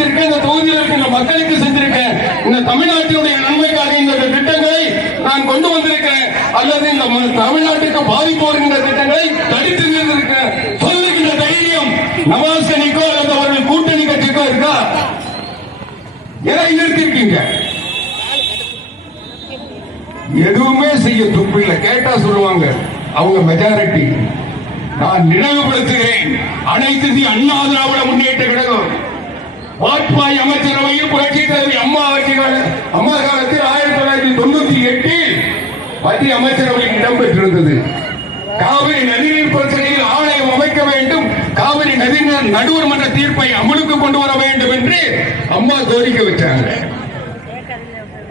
செஞ்சிருக்கேன், இந்த தொகுதியில் இருக்கின்ற மக்களுக்கு செஞ்சிருக்கேன், இந்த தமிழ்நாட்டினுடைய நன்மைக்காக இந்த திட்டங்களை நான் கொண்டு வந்திருக்கேன், அல்லது இந்த தமிழ்நாட்டுக்கு பாதிப்பு வருகின்ற திட்டங்களை தடுத்து நிறுத்திருக்கேன் சொல்லுகின்ற தைரியம் நவாஸ் கனிக்கோ அல்லது அவர்கள் கூட்டணி கட்சிக்கோ இருக்கா? எதை நிறுத்திருக்கீங்க? எதுவுமே செய்ய துப்பில்லை. கேட்டா சொல்லுவாங்க அவங்க மெஜாரிட்டி. நான் நினைவுபடுத்துகிறேன், அனைத்து இந்திய அண்ணா திராவிட முன்னேற்ற கழகம் வாஜ்பாய் அமைச்சரவையில் புரட்சி தலைவி அம்மா காலத்தில் 1998 மத்திய அமைச்சரவையில் இடம்பெற்றிருந்தது. காவிரி நதிநீர் பிரச்சனையில் ஆணையம் அமைக்க வேண்டும், காவிரி நதிநீர் நடுவர் மன்ற தீர்ப்பை அமலுக்கு கொண்டு வர வேண்டும் என்று அம்மா கோரிக்கை வச்சாங்க.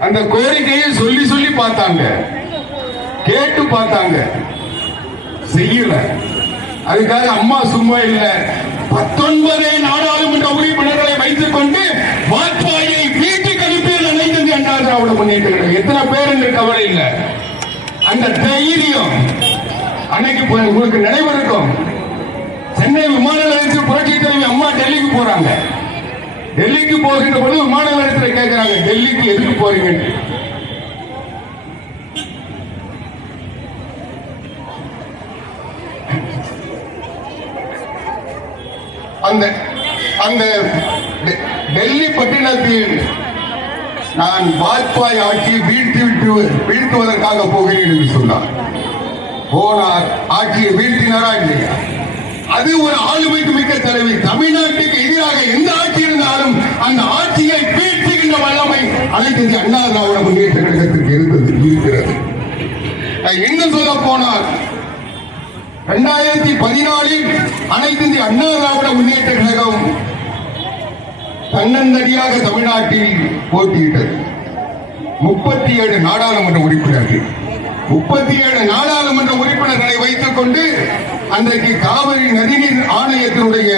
அந்த கோரிக்கையை சொல்லி சொல்லி பார்த்தாங்க, கேட்டு பார்த்தாங்க, செய்யல. அதுக்காக அம்மா சும்மா இல்ல, 19 நாடாளுமன்ற உறுப்பினர்களை வைத்துக் கொண்டு வாஜ்பாயை வீட்டுக்கு அனுப்பியது அனைத்து இந்திய அண்ணா திராவிட முன்னேற்ற கழகம். எத்தனை பேர் என்று கவலை இல்லை. அந்த தைரியம் அன்னைக்கு உங்களுக்கு நினைவு இருக்கும். சென்னை விமான நிலையத்தில் புரட்சி தலைவி அம்மா டெல்லிக்கு போறாங்க. டெல்லிக்கு போகின்ற பொழுது விமான நிலையத்தில் கேட்கிறாங்க, டெல்லிக்கு எதுக்கு போறீங்க? அந்த டெல்லி பட்டினத்தில் நான் வாஜ்பாய் ஆட்சியை வீழ்த்துவதற்காக போகிறேன் என்று சொன்னார். போனார், ஆட்சியை வீழ்த்தினாரா இல்லையா? அது ஒரு ஆளுமைக்கு மிக்க தலைவி. தமிழ்நாட்டுக்கு எதிராக எந்த ஆட்சி இருந்தாலும் அந்த ஆட்சியை வீழ்த்துகின்ற வல்லமை அனைத்து இந்திய அண்ணா திராவிட முன்னேற்ற கழகத்திற்கு இருக்கிறது. இன்னும் சொல்ல போனால் 2014 அனைத்து இந்திய அண்ணா திராவிட முன்னேற்ற கழகம் தன்னந்தனியாக தமிழ்நாட்டில் போட்டியிட்டது. 37 நாடாளுமன்ற உறுப்பினர்கள், 37 நாடாளுமன்ற உறுப்பினர்களை வைத்துக் கொண்டு அன்றைக்கு காவிரி நதிநீர் ஆணையத்தினுடைய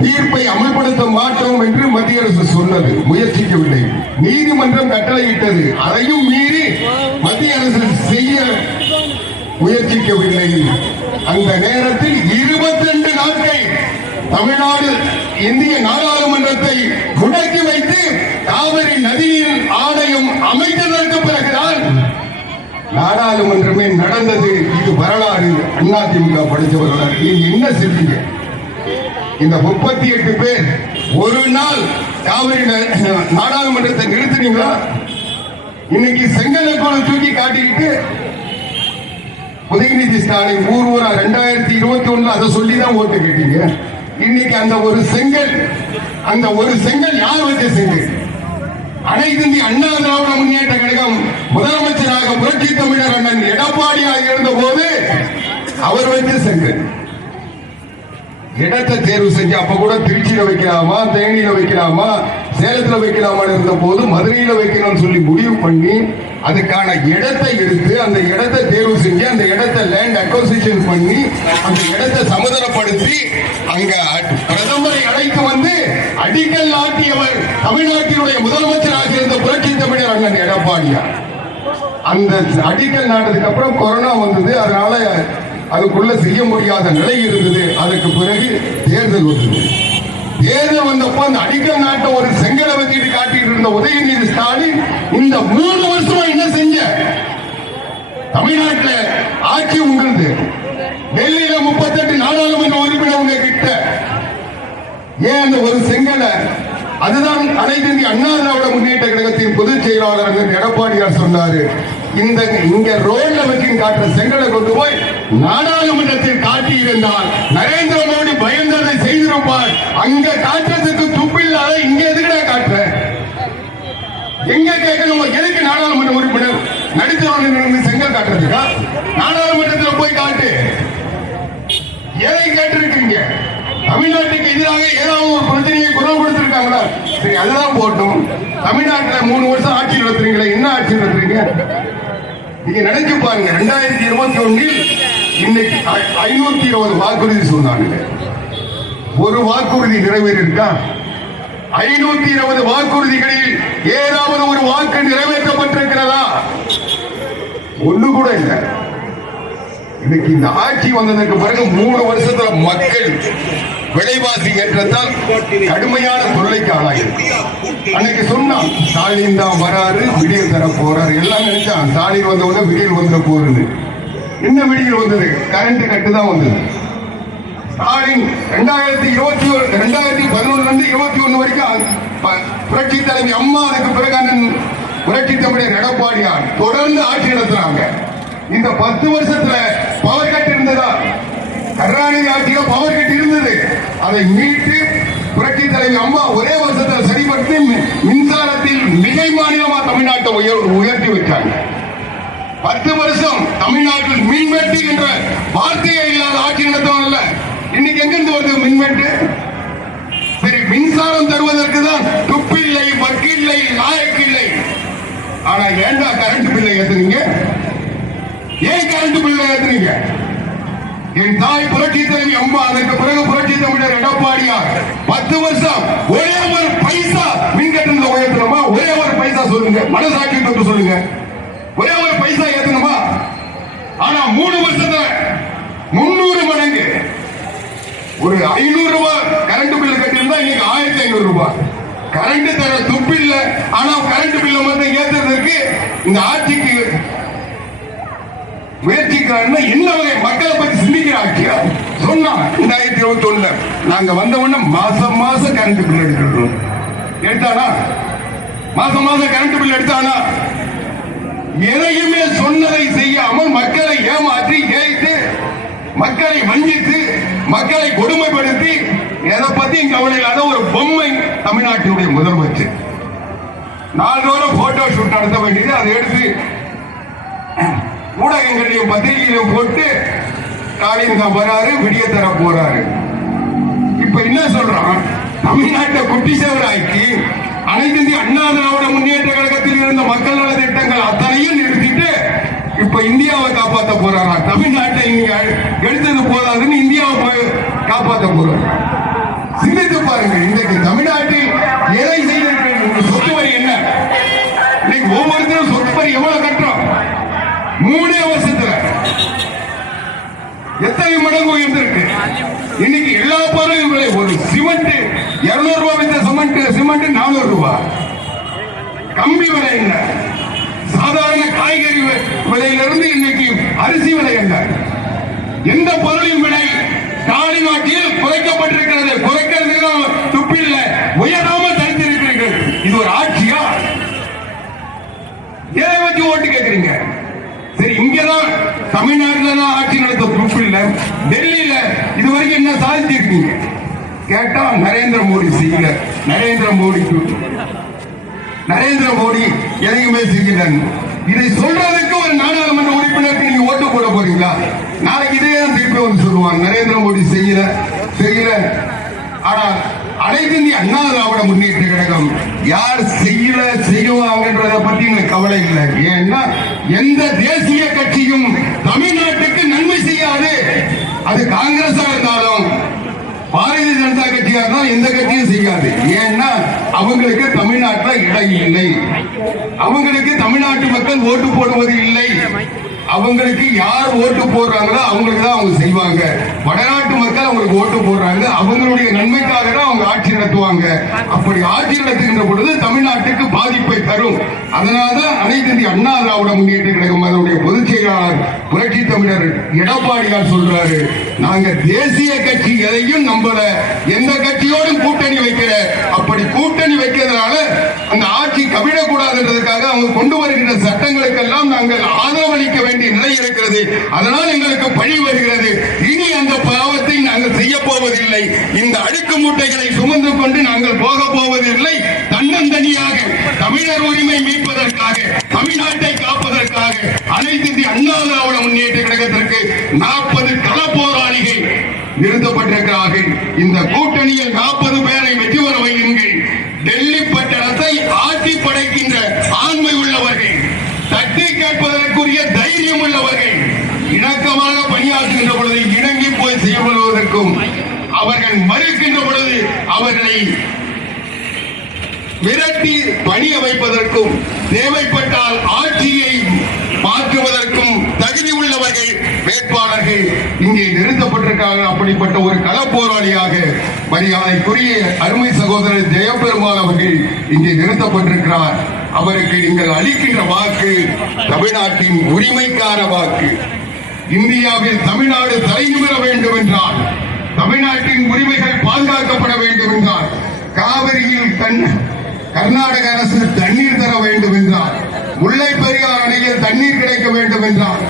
தீர்ப்பை அமல்படுத்த மாட்டோம் என்று மத்திய அரசு சொன்னது. முயற்சிக்கவில்லை. நீதிமன்றம் கட்டளையிட்டது. அதையும் மீறி மத்திய அரசு செய்ய முயற்சிக்கவில்லை. அந்த நேரத்தில் 22 நாட்கள் தமிழ்நாடு இந்திய நாடாளுமன்றத்தை முடக்கி வைத்து காவிரி நதிநீர் ஆணையம் அமைத்ததற்கு பிறகுதான் நாடாளுமன்றமே நடந்தது. இது வரலாறு. அதிமுக படிச்ச வரலாறு. நீங்க என்ன செஞ்சீங்க? இந்த 38 பேர் ஒரு நாள் காவிரி நாடாளுமன்றத்தை நிறுத்தினீங்களா? இன்னைக்கு செங்கல்நெல் தூக்கி காட்டிக்கிட்டு உதயநிதி ஸ்டாலின் ஊரா 2021 அதை சொல்லிதான் ஓட்டு கேட்டீங்க. இன்னைக்கு அந்த ஒரு செங்கல் யார் வச்ச செங்கல்? அனைத்து இந்திய அண்ணா திராவிட முன்னேற்ற கழகம் முதலமைச்சராக புரட்சி தமிழர் அண்ணன் எடப்பாடியாக இருந்த போது அவர் வச்ச செங்கல். இடத்தை தேர்வு செஞ்சு அப்ப கூட திருச்சியில வைக்கலாமா, தேனியில வைக்கலாமா, சேலத்துல வைக்கலாமா இருந்த போது மதுரையில வைக்கணும்னு சொல்லி முடிவு பண்ணி அதுக்கான இடத்தை எடுத்து அந்த இடத்தை தேர்வு செஞ்சு அந்த இடத்தை லேண்ட் அக்வசிஷன் பண்ணி அந்த இடத்தை சமதனப்படுத்தி அங்க பிரதமரை அழைத்து வந்து அடிக்கல் நாட்டியவர் தமிழ்நாட்டினுடைய முதலமைச்சராக இருந்த புரட்சி தமிழர் அண்ணன் எடப்பாடியார். அந்த அடிக்கல் நாட்டதுக்கு அப்புறம் கொரோனா வந்தது. அதனால அதுக்குள்ள செய்ய முடியாத நிலை இருந்தது. அதுக்கு பிறகு தேர்தல் வந்தது. தேர்தல் வந்தப்போ அந்த அடிக்கல் நாட்ட ஒரு செங்கலை வச்சுட்டு காட்டிட்டு இருந்த உதயநிதி ஸ்டாலின் இந்த 3 வருஷமா என்ன செஞ்ச? தமிழ்நாட்டில் ஆட்சி உண்டு. டெல்லியில 38 நாடாளுமன்ற உறுப்பினர் உங்க கிட்ட ஏன் அந்த ஒரு செங்கலை? அதுதான் அனைத்து இந்திய அண்ணா திராவிட முன்னேற்ற கழகத்தின் பொதுச் செயலாளர் எடப்பாடியார் சொன்னாரு. இங்க ரோட்ல வச்சு காட்டுற செங்கலை கொண்டு போய் நாடாளுமன்றத்தில் காட்டி இருந்தால் நரேந்திர மோடி பயந்ததை செய்திருப்பார். அங்க காட்டுறதுக்கு துப்பில்லாத இங்க எதுக்குடா காட்டுற? எங்க கேட்கணும்? எதுக்கு நாடாளுமன்ற உறுப்பினர் நடுத்தரவில் செங்கல் காட்டுறதுக்கா? நாடாளுமன்றத்தில் போய் காட்டு. எதை கேட்டிருக்கீங்க? தமிழ்நாட்டுக்கு எதிராக ஏதாவது ஒரு பிரச்சனையை குரல் கொடுத்திருக்காங்களா? சரி, அதுதான் போட்டோம். தமிழ்நாட்டில் 3 வருஷம் ஆட்சி நடத்துறீங்களா? என்ன ஆட்சி நடத்துறீங்க? நீங்க நினைச்சு பாருங்க. 2021 இன்னைக்கு 520 வாக்குறுதி சொன்னாங்க. ஒரு வாக்குறுதி நிறைவேறிருக்கா? 520 வாக்குறுதிகளில் ஏதாவது ஒரு வாக்கு நிறைவேற்றப்பட்டிருக்கிறதா? ஒண்ணு கூட இல்லை. இன்னைக்கு இந்த ஆட்சி வந்ததற்கு பிறகு 3 வருஷத்துல மக்கள் விலைவாசி ஏற்றத்தால் கடுமையான தொல்லைக்கு ஆளாயிருக்கு. அன்னைக்கு சொன்னான் ஸ்டாலின் தான் வராரு, விடியல் தர போறாரு. எல்லாம் நினைச்சான் ஸ்டாலின் வந்த உடனே விடியல் வந்துட போறது. என்ன விடியல் வந்தது? கரண்ட் கட்டு தான் வந்தது. ஸ்டாலின் 2011 21 வரைக்கும் புரட்சி தலைவி அம்மா, அதுக்கு பிறகு அண்ணன் புரட்சி தமிழர் எடப்பாடியார் தொடர்ந்து ஆட்சி நடத்துறாங்க. இந்த 10 வருஷத்துல பவர் கட் இருந்ததா? கருணாநிதி ஆட்சியில பவர் கட் இருந்தது. அதை மீட்டு புரட்சி தலைவி அம்மா ஒரே வருஷத்தில் சரிபடுத்தி மின்சாரத்தில் மிகை மாநிலமா தமிழ்நாட்டை உயர்த்தி வச்சாங்க. 10 வருஷம் தமிழ்நாட்டில் மின்வெட்டு என்ற வார்த்தையே இல்லாத ஆட்சி நடத்தவங்கல்ல. இன்னைக்கு எங்கிருந்து வருது மின்வெட்டு? சரி, மின்சாரம் தருவதற்கு தான் துப்பில்லை, வக்கில்லை, லாயக்கில்லை. ஆனா ஏண்டா கரண்ட் பில்லை ஏத்துனீங்க? ஏன் கரண்ட் பில்லை ஏத்துனீங்க? என் தாய் புரட்சி தலைவி அம்மா, அதற்கு பிறகு புரட்சி தமிழர் எடப்பாடியார் 10 வருஷம் ஒரே ஒரு பைசா மின் கட்டணத்தை உயர்த்தணுமா? ஒரே ஒரு பைசா சொல்லுங்க, மனசாட்சி தொட்டு சொல்லுங்க. ஒரே ஒரு பைசா ஏத்தணுமா? ஆனா 3 வருஷத்துல 300 மடங்கு. ஒரு 500 ரூபாய் கரண்ட் பில் கட்டியிருந்தா இன்னைக்கு 1500 ரூபாய். கரண்ட் தர துப்பு இல்ல. ஆனா கரண்ட் பில்ல மட்டும் ஏத்துறதுக்கு இந்த ஆட்சிக்கு முயற்சிக்கிறாங்க. என்ன வகை மக்களை பத்தி சிந்திக்கிற ஆட்சியா? சொன்னா 2021 நாங்க வந்த உடனே மாசம் மாசம் கரண்ட் பில் எடுத்துறோம். எடுத்தானா? மாசம் மாசம் கரண்ட் பில் எடுத்தானா? எதையுமே சொன்னதை செய்யாமல் மக்களை ஏமாற்றி ஏய்த்து, மக்களை வஞ்சித்து, மக்களை கொடுமைப்படுத்தி, எதை பத்தியும் கவலை இல்லாத ஒரு பொம்மை தமிழ்நாட்டினுடைய முதலமைச்சர். நாள்தோறும் போட்டோ ஷூட் நடத்த வேண்டியது, அதை எடுத்து ஊடகங்களையும் பத்திரிகையிலும் போட்டு ஸ்டாலின் தான் வராரு, விடிய தர போறாரு. இப்ப என்ன சொல்றான்? தமிழ்நாட்டை குட்டிச்சவராக்கி அனைத்து இந்திய அண்ணா திராவிட முன்னேற்ற கழகத்தில் இருந்த மக்கள் நல திட்டங்கள் அத்தனையும் நிறுத்திட்டு இப்ப இந்தியாவை காப்பாற்ற போறாரா? தமிழ்நாட்டை நீங்க எடுத்தது போதாதுன்னு இந்தியாவை காப்பாற்ற போறாரு. சிந்தித்து பாருங்க. இன்றைக்கு தமிழ்நாட்டில் எதை செய்திருக்கிறது? சொத்து வரி என்ன? இன்னைக்கு ஒவ்வொருத்தரும் சொத்து வரி எவ்வளவு கட்டுறோம்? 3 வருஷத்துல எத்தனை மடங்கு உயர்ந்திருக்கு? இன்னைக்கு எல்லா பொருளும் விலை. ஒரு சிமெண்ட் 200 ரூபாய் வித்த சிமெண்ட் 400 ரூபாய். கம்பி விலை என்ன? சாதாரண காய்கறி விலையிலிருந்து இன்னைக்கு அரிசி விலை என்ன? எந்த பொருளின் விலை ஸ்டாலின் ஆட்சியில் குறைக்கப்பட்டிருக்கிறது. குறைக்கிறதுக்கு துப்பில்ல, உயராமல் தடுத்திருக்கிறீர்கள். இது ஒரு ஆட்சியா? எதை வச்சு ஓட்டு கேட்கிறீங்க? சரி, இங்கதான் தமிழ்நாட்டில் தான் ஆட்சி நடத்த துப்பு இல்ல. டெல்லியில இதுவரைக்கும் என்ன சாதிச்சிருக்கீங்க கேட்டா நரேந்திர மோடி செய்யல. நரேந்திர மோடி எதையுமே செய்யல. இதை சொல்றதுக்கு ஒரு நாடாளுமன்ற உறுப்பினருக்கு நீங்க ஓட்டு போட போறீங்களா? நாளைக்கு இதே தான் திருப்பி வந்து சொல்லுவாங்க, நரேந்திர மோடி செய்யல. ஆனா அனைத்து இந்திய அண்ணா திராவிட முன்னேற்ற கழகம் யார் செய்வாங்கன்றத பத்தி எனக்கு கவலை இல்லை. ஏன்னா எந்த தேசிய கட்சியும் தமிழ்நாட்டுக்கு நன்மை செய்யாது. அது காங்கிரஸா இருந்தாலும் பாரதிய ஜனதா கட்சியா இருந்தாலும் எந்த கட்சியும் செய்யாது. ஏன்னா அவங்களுக்கு தமிழ்நாட்டில் இடம் இல்லை. அவங்களுக்கு தமிழ்நாட்டு மக்கள் ஓட்டு போடுவது இல்லை. அவங்களுக்கு யார் ஓட்டு போடுறாங்களோ அவங்களுக்கு தான் அவங்க செய்வாங்க. வடநாட்டு மக்கள் அவங்களுக்கு ஓட்டு போடுறாங்க, அவங்களுடைய நன்மைக்காக தான் அவங்க ஆட்சி நடத்துவாங்க. அப்படி ஆட்சி நடத்துகின்ற பொழுது தமிழ்நாட்டுக்கு பாதிப்பை தரும். அதனால்தான் அனைத்து இந்திய அண்ணா திராவிட முன்னேற்ற கழகம் அதனுடைய பொதுச் செயலாளர் புரட்சி தமிழர் எடப்பாடியார் சொல்றாரு, நாங்க தேசிய கட்சி எதையும் நம்பல, எந்த கட்சியோடும் கூட்டணி வைக்கிற. அப்படி கூட்டணி வைக்கிறதுனால அந்த ஆட்சி கவிழக்கூடாதுன்றதுக்காக அவங்க கொண்டு வருகின்ற சட்டங்களுக்கெல்லாம் நாங்கள் ஆதரவளிக்க வேண்டிய நிலை இருக்கிறது. அதனால் எங்களுக்கு பழி வருகிறது. இனி அந்த பாவத்தை நாங்கள் செய்ய போவதில்லை. இந்த அடுக்கு மூட்டைகளை சுமந்து கொண்டு நாங்கள் போக போவதில்லை. தன்னந்தனியாக தமிழர் உரிமை மீட்பதற்காக, தமிழ்நாட்டை காப்பதற்காக அனைத்து இந்திய அண்ணா திராவிட முன்னேற்ற கழகத்திற்கு 40 கள போராளிகள் நிறுத்தப்பட்டிருக்கிறார்கள். இந்த கூட்டணியில் 40 பேரை வெற்றி பெற வையுங்கள். டெல்லி பட்டணத்தை ஆட்சி படைக்கின்ற ஆண்மை உள்ளவர்கள், தட்டி கேட்பதற்குரிய தைரியம் உள்ளவர்கள், இணக்கமாக பணியாற்றுகின்ற பொழுது இணங்கி போய் செயல்படுவதற்கும், அவர்கள் மறுக்கின்ற பொழுது அவர்களை விரட்டி பணிய வைப்பதற்கும், தேவைப்பட்டால் ஆட்சியை மாற்றுவதற்கும் தகுதி உள்ளவர்கள் வேட்பாளர்கள் இங்கே நிறுத்தப்பட்டிருக்கிறார்கள். அப்படிப்பட்ட ஒரு களப்போராளியாக மரியாதைக்குரிய அருமை சகோதரர் ஜெயபெருமாள் அவர்கள் இங்கே நிறுத்தப்பட்டிருக்கிறார். அவருக்கு நீங்கள் அளிக்கின்ற வாக்கு தமிழ்நாட்டின் உரிமைக்கான வாக்கு. இந்தியாவில் தமிழ்நாடு தலைநிமிர வேண்டும் என்றால், தமிழ்நாட்டின் உரிமைகள் பாதுகாக்கப்பட வேண்டும் என்றால், காவிரியில் கர்நாடக அரசு தண்ணீர் தர வேண்டும் என்றால், முல்லை பெரியார் அணையில் தண்ணீர் கிடைக்க வேண்டும் என்றால்,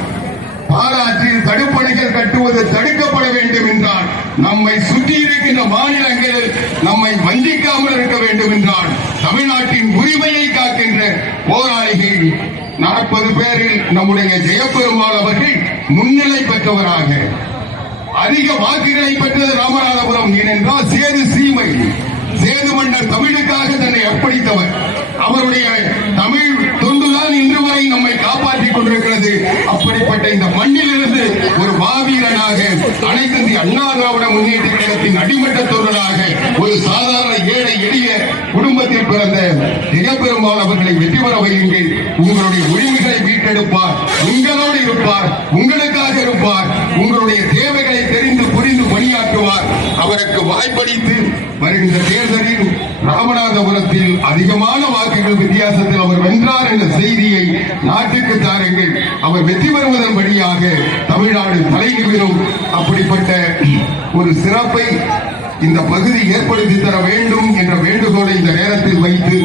பாலாற்றில் தடுப்பணைகள் கட்டுவது தடுக்கப்பட வேண்டும் என்றால், நம்மை சுற்றி இருக்கின்ற மாநிலங்களில் நம்மை வஞ்சிக்காமல் இருக்க வேண்டும் என்றால், தமிழ்நாட்டின் உரிமையை காக்கின்ற போராளிகள் 40 பேரில் நம்முடைய ஜெயபெருமாள் அவர்கள் முன்னிலை பெற்றவராக அதிக வாக்குகளை பெற்றது ராமநாதபுரம். ஏனென்றால் சேது சீமை, சேது மன்னர் தமிழுக்காக தன்னை அர்ப்பணித்தவர். அவருடைய தமிழ் தொண்டுதான் இன்று வரை நம்மை காப்பாற்றிக் கொண்டிருக்கிறது. அப்படிப்பட்ட இந்த மண்ணிலிருந்து ஒரு மாவீரனாக அனைத்து இந்திய அண்ணா திராவிட முன்னேற்ற கழகத்தின் அடிமட்ட தொண்டராக ஒரு சாதாரண ஏழை எளிய குடும்பத்தில் பிறந்த ஜெயபெருமாள் அவர்களை வெற்றி பெற வையுங்கள். உங்களுடைய உரிமைகளை மீட்டெடுப்பார், உங்களோடு இருப்பார், உங்களுக்காக இருப்பார், உங்களுடைய தேவைகளை தெரிந்து புரிந்து பணியாற்றுவார். அவருக்கு வாய்ப்பளித்து வருகின்ற தேர்தலில் ராமநாதபுரத்தில் அதிகமான வாக்குகள் வித்தியாசத்தில் அவர் வென்றார் என்ற செய்தியை நாட்டுக்கு தாருங்கள். அவர் வெற்றி பெறுவதன் வழியாக தமிழ்நாடு தலைநிமிரும். அப்படிப்பட்ட ஒரு சிறப்பை இந்த பகுதி ஏற்படுத்தி தர வேண்டும் என்ற வேண்டுகோளை இந்த நேரத்தில் வைத்து,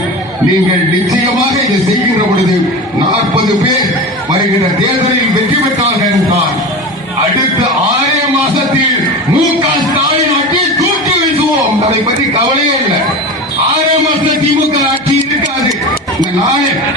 நீங்கள் நிச்சயமாக இதை செய்கின்ற பொழுது 40 பேர் வருகின்ற தேர்தலில் வெற்றி பெற்றார்கள் என்றால் அடுத்த 6 மாசத்தில் மு.க. ஸ்டாலின் ஆட்சி தூக்கி வீசுவோம். அதை பற்றி கவலையே இல்லை. 6 மாசத்துல திமுக ஆட்சி இருக்காது.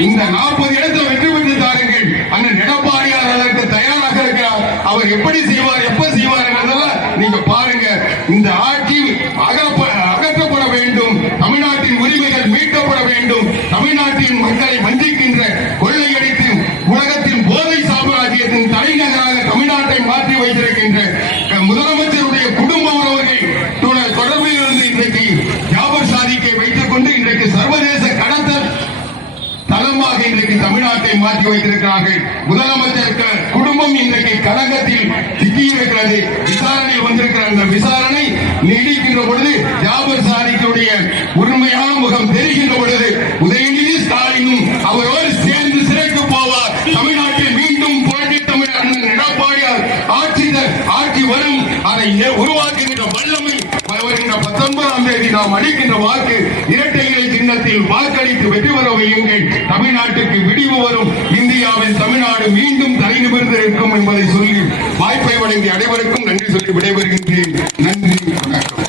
இந்த 40 இடத்தை வெற்றி பெற்று தாருங்கள். அண்ணன் எடப்பாடியார் அதற்கு தயாராக இருக்கிறார். அவர் எப்படி செய்வார், எப்ப செய்வார் என்றதெல்லாம் நீங்க பாருங்க. இந்த ஆட்சி அகற்றப்பட வேண்டும். தமிழ்நாட்டின் உரிமைகள் மீட்கப்பட வேண்டும். தமிழ்நாட்டின் மக்களை வஞ்சிக்கின்ற, கொள்ளையடித்து உலகத்தின் போதை சாம்ராஜ்யத்தின் தலைநகராக தமிழ்நாட்டை மாற்றி வைத்திருக்கின்ற முதலமைச்சருடைய குடும்ப உறவுகள் தொடர்பில் இருந்து இன்றைக்கு ஜாபர் சாதிக்கை வைத்துக் கொண்டு இன்றைக்கு சர்வதேச கடத்தல் தளமாக இன்றைக்கு தமிழ்நாட்டை மாற்றி வைத்திருக்கிறார்கள். முதலமைச்சர் குடும்பம் இன்றைக்கு களங்கத்தில் சிக்கியிருக்கிறது. விசாரணையில் வந்திருக்கிற அந்த விசாரணை நீடிக்கின்ற பொழுது ஜாபர் சாதிக்குடைய உண்மையான முகம் தெரிகின்ற பொழுது உதயநிதி ஸ்டாலினும் அவரோடு சேர்ந்து சிறைக்கு போவார். தமிழ்நாட்டில் மீண்டும் புரட்சி தமிழர் அண்ணன் எடப்பாடியார் ஆட்சி வரும். அதை உருவாக்குகின்ற வல்லமை வருகின்ற 19ஆம் தேதி நாம் அளிக்கின்ற வாக்கு இரட்டை இலை சின்னத்தில் வாக்களித்து வெற்றி பெற வையுங்கள். தமிழ்நாட்டுக்கு விடிவு வரும். இந்தியாவில் தமிழ்நாடு மீண்டும் தலைநிமிர்ந்து இருக்கும் என்பதை சொல்லி வாய்ப்பை வழங்கி அனைவருக்கும் நன்றி சொல்லி விடைபெறுகின்றேன். நன்றி, வணக்கம்.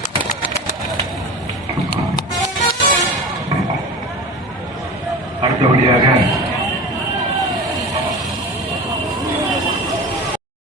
அடுத்தபடியாக